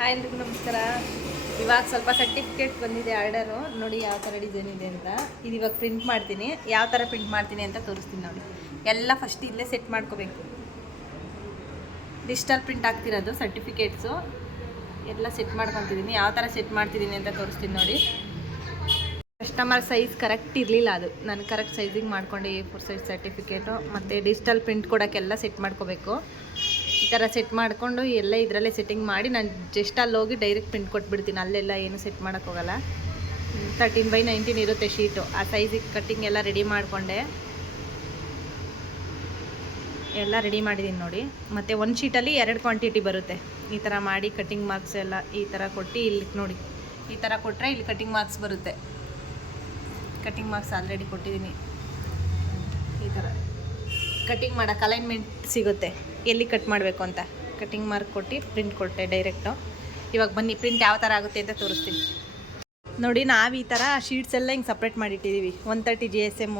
Hi ಎಲ್ರಿಗೂ ನಮಸ್ಕಾರ. ಇವಾಗ ಸ್ವಲ್ಪ ಸರ್ಟಿಫಿಕೇಟ್ ಬಂದಿದೆ ಆರ್ಡರು. ನೋಡಿ ಯಾವ ಥರ ಡಿಸೈನ್ ಇದೆ ಅಂತ. ಇದು ಇವಾಗ ಪ್ರಿಂಟ್ ಮಾಡ್ತೀನಿ. ಯಾವ ಥರ ಪ್ರಿಂಟ್ ಮಾಡ್ತೀನಿ ಅಂತ ತೋರಿಸ್ತೀನಿ ನೋಡಿ. ಎಲ್ಲ ಫಸ್ಟ್ ಇಲ್ಲೇ ಸೆಟ್ ಮಾಡ್ಕೋಬೇಕು. ಡಿಜಿಟಲ್ ಪ್ರಿಂಟ್ ಆಗ್ತಿರೋದು ಸರ್ಟಿಫಿಕೇಟ್ಸು ಎಲ್ಲ ಸೆಟ್ ಮಾಡ್ಕೊತಿದ್ದೀನಿ. ಯಾವ ಥರ ಸೆಟ್ ಮಾಡ್ತಿದ್ದೀನಿ ಅಂತ ತೋರಿಸ್ತೀನಿ ನೋಡಿ. ಕಸ್ಟಮರ್ ಸೈಜ್ ಕರೆಕ್ಟ್ ಇರಲಿಲ್ಲ, ಅದು ನಾನು ಕರೆಕ್ಟ್ ಸೈಜಿಗೆ ಮಾಡ್ಕೊಂಡು A4 ಸೈಜ್ ಸರ್ಟಿಫಿಕೇಟು ಮತ್ತು ಡಿಜಿಟಲ್ ಪ್ರಿಂಟ್ ಕೊಡೋಕ್ಕೆಲ್ಲ ಸೆಟ್ ಮಾಡ್ಕೋಬೇಕು. ಈ ಥರ ಸೆಟ್ ಮಾಡಿಕೊಂಡು ಎಲ್ಲ ಇದರಲ್ಲೇ ಸೆಟ್ಟಿಂಗ್ ಮಾಡಿ ನಾನು ಜಸ್ಟ್ ಅಲ್ಲಿ ಹೋಗಿ ಡೈರೆಕ್ಟ್ ಪ್ರಿಂಟ್ ಕೊಟ್ಬಿಡ್ತೀನಿ. ಅಲ್ಲೆಲ್ಲ ಏನು ಸೆಟ್ ಮಾಡೋಕ್ಕೋಗಲ್ಲ. 13/19 ಇರುತ್ತೆ ಶೀಟು. ಆ ಸೈಜಿಗೆ ಕಟ್ಟಿಂಗ್ ಎಲ್ಲ ರೆಡಿ ಮಾಡಿಕೊಂಡೆ, ಎಲ್ಲ ರೆಡಿ ಮಾಡಿದ್ದೀನಿ ನೋಡಿ. ಮತ್ತು ಒಂದು ಶೀಟಲ್ಲಿ 2 ಕ್ವಾಂಟಿಟಿ ಬರುತ್ತೆ. ಈ ಥರ ಮಾಡಿ ಕಟ್ಟಿಂಗ್ ಮಾರ್ಕ್ಸ್ ಎಲ್ಲ ಈ ಥರ ಕೊಟ್ಟು ಇಲ್ಲಿ ನೋಡಿ, ಈ ಥರ ಕೊಟ್ಟರೆ ಇಲ್ಲಿ ಕಟ್ಟಿಂಗ್ ಮಾರ್ಕ್ಸ್ ಬರುತ್ತೆ. ಕಟ್ಟಿಂಗ್ ಮಾರ್ಕ್ಸ್ ಆಲ್ರೆಡಿ ಕೊಟ್ಟಿದ್ದೀನಿ. ಈ ಥರ ಕಟ್ಟಿಂಗ್ ಮಾಡೋಕೆ ಅಲೈನ್ಮೆಂಟ್ ಸಿಗುತ್ತೆ, ಎಲ್ಲಿ ಕಟ್ ಮಾಡಬೇಕು ಅಂತ. ಕಟ್ಟಿಂಗ್ ಮಾರ್ಕ್ ಕೊಟ್ಟು ಪ್ರಿಂಟ್ ಕೊಟ್ಟೆ ಡೈರೆಕ್ಟು. ಇವಾಗ ಬನ್ನಿ ಪ್ರಿಂಟ್ ಯಾವ ಥರ ಆಗುತ್ತೆ ಅಂತ ತೋರಿಸ್ತೀನಿ ನೋಡಿ. ನಾವು ಈ ಥರ ಶೀಟ್ಸ್ ಎಲ್ಲ ಹಿಂಗೆ ಸಪ್ರೇಟ್ ಮಾಡಿಟ್ಟಿದ್ದೀವಿ. 130 GSM,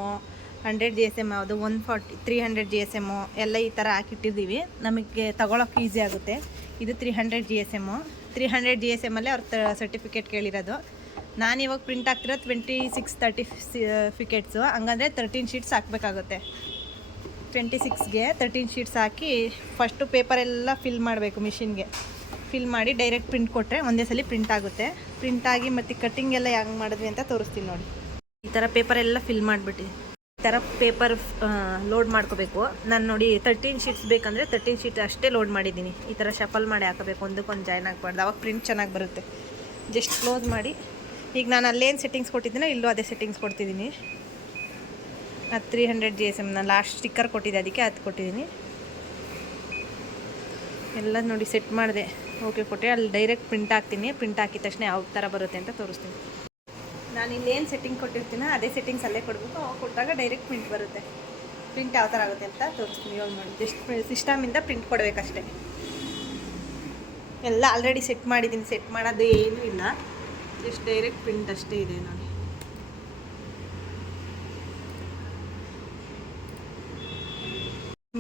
100 GSM ಯಾವುದು, 140, 300 GSM ಎಲ್ಲ ಈ ಥರ ಹಾಕಿಟ್ಟಿದ್ದೀವಿ. ನಮಗೆ ತಗೊಳಕ್ಕೆ ಈಸಿ ಆಗುತ್ತೆ. ಇದು 300 GSM. 300 GSM ಅಲ್ಲೇ ಅವ್ರ ಸರ್ಟಿಫಿಕೇಟ್ ಕೇಳಿರೋದು. ನಾನು ಇವಾಗ ಪ್ರಿಂಟ್ ಆಗ್ತಿರೋ 26 ಸರ್ಟಿಫಿಕೇಟ್ಸು. ಹಂಗಂದರೆ 13 ಶೀಟ್ಸ್ ಹಾಕಬೇಕಾಗುತ್ತೆ. 26ಗೆ 13 ಶೀಟ್ಸ್ ಹಾಕಿ ಫಸ್ಟು ಪೇಪರೆಲ್ಲ ಫಿಲ್ ಮಾಡಬೇಕು. ಮಿಷಿನ್ಗೆ ಫಿಲ್ ಮಾಡಿ ಡೈರೆಕ್ಟ್ ಪ್ರಿಂಟ್ ಕೊಟ್ಟರೆ ಒಂದೇ ಸಲ ಪ್ರಿಂಟ್ ಆಗುತ್ತೆ. ಪ್ರಿಂಟಾಗಿ ಮತ್ತು ಕಟ್ಟಿಂಗ್ ಎಲ್ಲ ಹೆಂಗೆ ಮಾಡಿದ್ವಿ ಅಂತ ತೋರಿಸ್ತೀನಿ ನೋಡಿ. ಈ ಥರ ಪೇಪರೆಲ್ಲ ಫಿಲ್ ಮಾಡಿಬಿಟ್ಟು ಈ ಥರ ಪೇಪರ್ ಲೋಡ್ ಮಾಡ್ಕೋಬೇಕು. ನಾನು ನೋಡಿ 13 ಶೀಟ್ಸ್ ಬೇಕಂದರೆ 13 ಶೀಟ್ ಅಷ್ಟೇ ಲೋಡ್ ಮಾಡಿದ್ದೀನಿ. ಈ ಥರ ಶಫಲ್ ಮಾಡಿ ಹಾಕಬೇಕು, ಒಂದಕ್ಕೊಂದು ಜಾಯ್ನ್ ಆಗಬಾರ್ದು, ಅವಾಗ ಪ್ರಿಂಟ್ ಚೆನ್ನಾಗಿ ಬರುತ್ತೆ. ಜಸ್ಟ್ ಕ್ಲೋಸ್ ಮಾಡಿ, ಈಗ ನಾನು ಅಲ್ಲೇನು ಸೆಟ್ಟಿಂಗ್ಸ್ ಕೊಟ್ಟಿದ್ದೀನೋ ಇಲ್ಲೂ ಅದೇ ಸೆಟ್ಟಿಂಗ್ಸ್ ಕೊಡ್ತಿದ್ದೀನಿ. ಅದು 300 GSM ನಾನು ಲಾಸ್ಟ್ ಸ್ಟಿಕ್ಕರ್ ಕೊಟ್ಟಿದ್ದೆ, ಅದಕ್ಕೆ ಅದು ಕೊಟ್ಟಿದ್ದೀನಿ. ಎಲ್ಲ ನೋಡಿ ಸೆಟ್ ಮಾಡಿದೆ, ಓಕೆ ಕೊಟ್ಟೆ. ಅಲ್ಲಿ ಡೈರೆಕ್ಟ್ ಪ್ರಿಂಟ್ ಹಾಕ್ತೀನಿ. ಪ್ರಿಂಟ್ ಹಾಕಿದ ತಕ್ಷಣ ಯಾವ ಥರ ಬರುತ್ತೆ ಅಂತ ತೋರಿಸ್ತೀನಿ. ನಾನು ಇಲ್ಲೇನು ಸೆಟ್ಟಿಂಗ್ ಕೊಟ್ಟಿರ್ತೀನೋ ಅದೇ ಸೆಟ್ಟಿಂಗ್ಸ್ ಅಲ್ಲೇ ಕೊಡಬೇಕು. ಅವಾಗ ಕೊಟ್ಟಾಗ ಡೈರೆಕ್ಟ್ ಪ್ರಿಂಟ್ ಬರುತ್ತೆ. ಪ್ರಿಂಟ್ ಯಾವ ಥರ ಆಗುತ್ತೆ ಅಂತ ತೋರಿಸ್ತೀನಿ ಇವಾಗ ನೋಡಿ. ಜಸ್ಟ್ ಸಿಸ್ಟಮಿಂದ ಪ್ರಿಂಟ್ ಕೊಡಬೇಕಷ್ಟೇ. ಎಲ್ಲ ಆಲ್ರೆಡಿ ಸೆಟ್ ಮಾಡಿದ್ದೀನಿ. ಸೆಟ್ ಮಾಡೋದು ಏನೂ ಇಲ್ಲ, ಜಸ್ಟ್ ಡೈರೆಕ್ಟ್ ಪ್ರಿಂಟ್ ಅಷ್ಟೇ ಇದೆ ನೋಡಿ.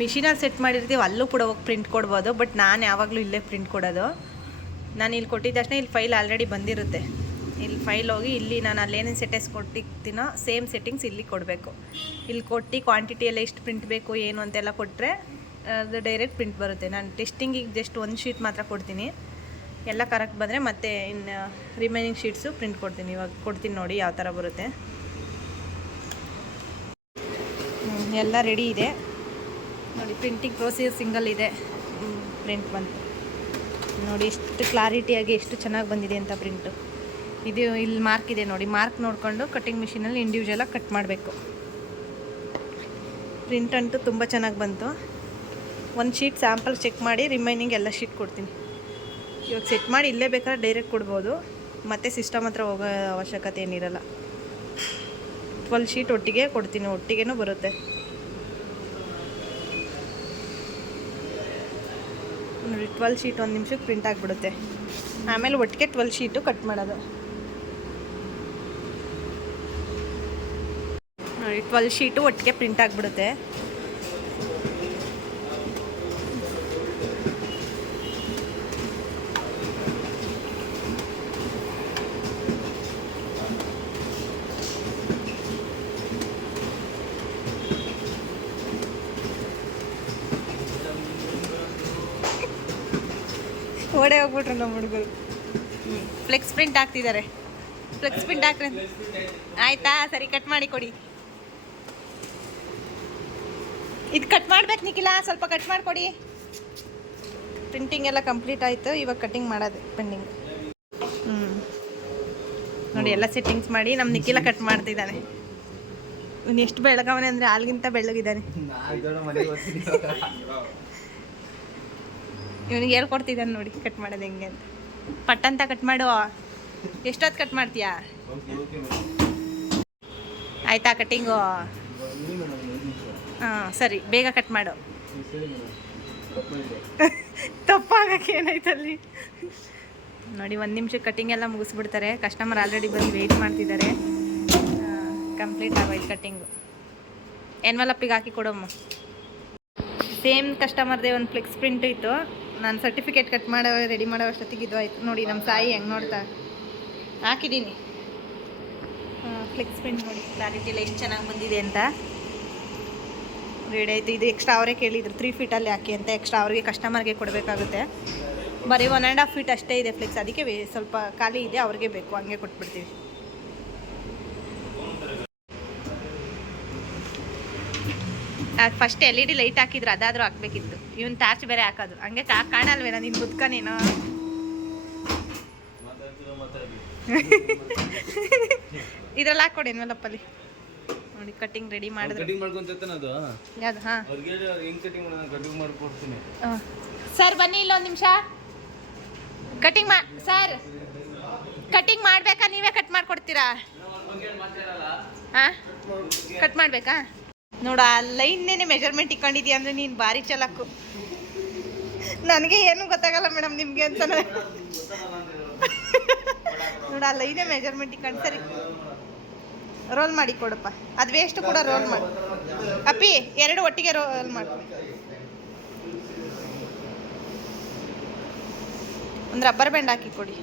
ಮಿಷಿನಲ್ಲಿ ಸೆಟ್ ಮಾಡಿರ್ತೀವಿ, ಅಲ್ಲೂ ಕೂಡ ಹೋಗಿ ಪ್ರಿಂಟ್ ಕೊಡ್ಬೋದು. ಬಟ್ ನಾನು ಯಾವಾಗಲೂ ಇಲ್ಲೇ ಪ್ರಿಂಟ್ ಕೊಡೋದು. ನಾನು ಇಲ್ಲಿ ಕೊಟ್ಟಿದ್ದ ತಕ್ಷಣ ಇಲ್ಲಿ ಫೈಲ್ ಆಲ್ರೆಡಿ ಬಂದಿರುತ್ತೆ. ಇಲ್ಲಿ ಫೈಲ್ ಹೋಗಿ ಇಲ್ಲಿ ನಾನು ಅಲ್ಲೇನೇನು ಸೆಟ್ಟಿಂಗ್ಸ್ ಕೊಟ್ಟಿರ್ತೀನೋ ಸೇಮ್ ಸೆಟ್ಟಿಂಗ್ಸ್ ಇಲ್ಲಿ ಕೊಡಬೇಕು. ಇಲ್ಲಿ ಕೊಟ್ಟು ಕ್ವಾಂಟಿಟಿ ಎಲ್ಲ ಎಷ್ಟು ಪ್ರಿಂಟ್ ಬೇಕು ಏನು ಅಂತೆಲ್ಲ ಕೊಟ್ಟರೆ ಅದು ಡೈರೆಕ್ಟ್ ಪ್ರಿಂಟ್ ಬರುತ್ತೆ. ನಾನು ಟೆಸ್ಟಿಂಗಿಗೆ ಜಸ್ಟ್ ಒಂದು ಶೀಟ್ ಮಾತ್ರ ಕೊಡ್ತೀನಿ. ಎಲ್ಲ ಕರೆಕ್ಟ್ ಬಂದರೆ ಮತ್ತೆ ಇನ್ನು ರಿಮೈನಿಂಗ್ ಶೀಟ್ಸು ಪ್ರಿಂಟ್ ಕೊಡ್ತೀನಿ. ಇವಾಗ ಕೊಡ್ತೀನಿ ನೋಡಿ ಯಾವ ಥರ ಬರುತ್ತೆ. ಎಲ್ಲ ರೆಡಿ ಇದೆ ನೋಡಿ. ಪ್ರಿಂಟಿಂಗ್ ಪ್ರೋಸೆಸ್ ಸಿಂಗಲ್ ಇದೆ. ಪ್ರಿಂಟ್ ಬಂತು ನೋಡಿ, ಎಷ್ಟು ಕ್ಲಾರಿಟಿಯಾಗಿ ಎಷ್ಟು ಚೆನ್ನಾಗಿ ಬಂದಿದೆ ಅಂತ ಪ್ರಿಂಟು. ಇದು ಇಲ್ಲಿ ಮಾರ್ಕ್ ಇದೆ ನೋಡಿ. ಮಾರ್ಕ್ ನೋಡಿಕೊಂಡು ಕಟ್ಟಿಂಗ್ ಮಿಷಿನಲ್ಲಿ ಇಂಡಿವಿಜುವಲಾಗಿ ಕಟ್ ಮಾಡಬೇಕು. ಪ್ರಿಂಟ್ ಅಂತೂ ತುಂಬ ಚೆನ್ನಾಗಿ ಬಂತು. ಒಂದು ಶೀಟ್ ಸ್ಯಾಂಪಲ್ ಚೆಕ್ ಮಾಡಿ ರಿಮೈನಿಂಗ್ ಎಲ್ಲ ಶೀಟ್ ಕೊಡ್ತೀನಿ. ಇವಾಗ ಸೆಟ್ ಮಾಡಿ ಇಲ್ಲೇ ಬೇಕಾದ್ರೆ ಡೈರೆಕ್ಟ್ ಕೊಡ್ಬೋದು, ಮತ್ತು ಸಿಸ್ಟಮ್ ಹತ್ರ ಹೋಗೋ ಅವಶ್ಯಕತೆ ಏನಿರಲ್ಲ. 12 ಶೀಟ್ ಒಟ್ಟಿಗೆ ಕೊಡ್ತೀನಿ, ಒಟ್ಟಿಗೆನೂ ಬರುತ್ತೆ ನೋಡಿ. 12 ಶೀಟ್ 1 ನಿಮಿಷಕ್ಕೆ ಪ್ರಿಂಟ್ ಆಗಿಬಿಡುತ್ತೆ. ಆಮೇಲೆ ಒಟ್ಟಿಗೆ 12 ಶೀಟು ಕಟ್ ಮಾಡೋದು ನೋಡಿ. 12 ಶೀಟು ಒಟ್ಟಿಗೆ ಪ್ರಿಂಟ್ ಆಗಿಬಿಡುತ್ತೆ. ಓಡೇ ಹೋಗ್ಬಿಟ್ರು ನಮ್ಮ ಹುಡುಗರು. ಫ್ಲೆಕ್ಸ್ ಪ್ರಿಂಟ್ ಹಾಕ್ತಿದ್ದಾರೆ. ಫ್ಲೆಕ್ಸ್ ಪ್ರಿಂಟ್ ಹಾಕ್ರಿ ಆಯಿತಾ? ಸರಿ, ಕಟ್ ಮಾಡಿ ಕೊಡಿ. ಇದು ಕಟ್ ಮಾಡ್ಬೇಕು ನಿಖಿಲ, ಸ್ವಲ್ಪ ಕಟ್ ಮಾಡಿಕೊಡಿ. ಪ್ರಿಂಟಿಂಗ್ ಎಲ್ಲ ಕಂಪ್ಲೀಟ್ ಆಯಿತು. ಇವಾಗ ಕಟ್ಟಿಂಗ್ ಮಾಡೋದು ಪೆಂಡಿಂಗ್. ನೋಡಿ ಎಲ್ಲ ಸೆಟ್ಟಿಂಗ್ಸ್ ಮಾಡಿ ನಮ್ಮ ನಿಖಿಲ ಕಟ್ ಮಾಡ್ತಿದ್ದಾನೆ. ಇವ್ನು ಎಷ್ಟು ಬೆಳಗವನೆ ಅಂದರೆ ಹಾಲ್ಗಿಂತ ಬೆಳ್ಳಗಿದ್ದಾನೆ. ಇವನಿಗೆ ಹೇಳ್ಕೊಡ್ತಿದ್ದಾನೆ ನೋಡಿ ಕಟ್ ಮಾಡೋದು ಹೆಂಗೆ ಅಂತ. ಪಟ್ಟಂತ ಕಟ್ ಮಾಡು. ಎಷ್ಟೊತ್ತು ಕಟ್ ಮಾಡ್ತೀಯಾ? ಆಯಿತಾ ಕಟ್ಟಿಂಗು? ಹಾಂ ಸರಿ, ಬೇಗ ಕಟ್ ಮಾಡು. ತಪ್ಪಾಗಕ್ಕೆ ಏನಾಯ್ತಲ್ಲಿ ನೋಡಿ. 1 ನಿಮಿಷಕ್ಕೆ ಕಟ್ಟಿಂಗ್ ಎಲ್ಲ ಮುಗಿಸ್ಬಿಡ್ತಾರೆ. ಕಸ್ಟಮರ್ ಆಲ್ರೆಡಿ ಬಂದು ವೆಯ್ಟ್ ಮಾಡ್ತಿದ್ದಾರೆ. ಕಂಪ್ಲೀಟ್ ಆಗೋಯ್ತು ಕಟ್ಟಿಂಗು. ಎನ್ವಲಪ್ಪಿಗೆ ಹಾಕಿ ಕೊಡಮ್ಮ. ಸೇಮ್ ಕಸ್ಟಮರ್ದೇ ಒಂದು ಫ್ಲೆಕ್ಸ್ ಪ್ರಿಂಟ್ ಇತ್ತು, ನಾನು ಸರ್ಟಿಫಿಕೇಟ್ ಕಟ್ ಮಾಡೋ ರೆಡಿ ಮಾಡೋ ಅಷ್ಟೊತ್ತಿಗೆ ಇದು ಆಯ್ತು ನೋಡಿ. ನಮ್ಮ ಸಾಯಿ ಹೆಂಗೆ ನೋಡ್ತಾ ಹಾಕಿದ್ದೀನಿ. ಫ್ಲೆಕ್ಸ್ ಪ್ರಿಂಟ್ ನೋಡಿ ಕ್ಲಾರಿಟಿ ಎಲ್ಲ ಎಷ್ಟು ಚೆನ್ನಾಗಿ ಬಂದಿದೆ ಅಂತ ರೆಡಿ ಆಯಿತು. ಇದು ಎಕ್ಸ್ಟ್ರಾ ಅವರೇ ಕೇಳಿದ್ರು 3 ಫೀಟಲ್ಲಿ ಹಾಕಿ ಅಂತ. ಎಕ್ಸ್ಟ್ರಾ ಅವ್ರಿಗೆ ಕಸ್ಟಮರ್ಗೆ ಕೊಡಬೇಕಾಗುತ್ತೆ. ಬರೀ 1.5 ಫೀಟ್ ಅಷ್ಟೇ ಇದೆ ಫ್ಲೆಕ್ಸ್, ಅದಕ್ಕೆ ಸ್ವಲ್ಪ ಖಾಲಿ ಇದೆ, ಅವ್ರಿಗೆ ಬೇಕು ಹಂಗೆ ಕೊಟ್ಬಿಡ್ತೀವಿ. ಅದು ಫಸ್ಟ್ LED ಲೈಟ್ ಹಾಕಿದ್ರು, ಅದಾದರೂ ಹಾಕ್ಬೇಕಿತ್ತು. ಇವನ್ ಟಾರ್ಚ್ ಬೇರೆ ಹಾಕೋದು, ಹಂಗೆ ಕಾಣಲ್ವೇನೋ ನಿನ್ನ ಬುದ್ಕ ನೀನು. ಇದ್ರಲ್ಲಿ ಹಾಕೊಡಿ ಎನ್ವಲಪ್ಪಲ್ಲಿ ನೋಡಿ. ಕಟಿಂಗ್ ರೆಡಿ ಮಾಡಿದ್ರೆ ಯಾವುದು? ಹಾಂ ಸರ್ ಬನ್ನಿ ಇಲ್ಲೊಂದು ನಿಮಿಷ. ಕಟಿಂಗ್ ಸರ್ ಕಟಿಂಗ್ ಮಾಡಬೇಕಾ ನೀವೇ ಕಟ್ ಮಾಡಿಕೊಡ್ತೀರಾ? ಹಾಂ ಕಟ್ ಮಾಡಬೇಕಾ? ನೋಡು ಆ ಲೈನ್ನೇ ಮೆಜರ್ಮೆಂಟ್ ಇಟ್ಕೊಂಡಿದ್ಯಾ ಅಂದರೆ ನೀನು ಭಾರಿ ಚಲಾಕು. ನನಗೆ ಏನೂ ಗೊತ್ತಾಗಲ್ಲ ಮೇಡಮ್, ನಿಮಗೆ ಅಂತ ನೋಡು ಆ ಲೈನೇ ಮೆಜರ್ಮೆಂಟ್ ಇಟ್ಕೊಂಡು. ಸರಿ ರೋಲ್ ಮಾಡಿ ಕೊಡಪ್ಪ, ಅದು ವೇಸ್ಟ್ ಕೂಡ ರೋಲ್ ಮಾಡಿ. ಅಪ್ಪಿ 2 ಒಟ್ಟಿಗೆ ರೋಲ್ ಮಾಡಿ. ಒಂದು ರಬ್ಬರ್ ಬ್ಯಾಂಡ್ ಹಾಕಿ ಕೊಡಿ.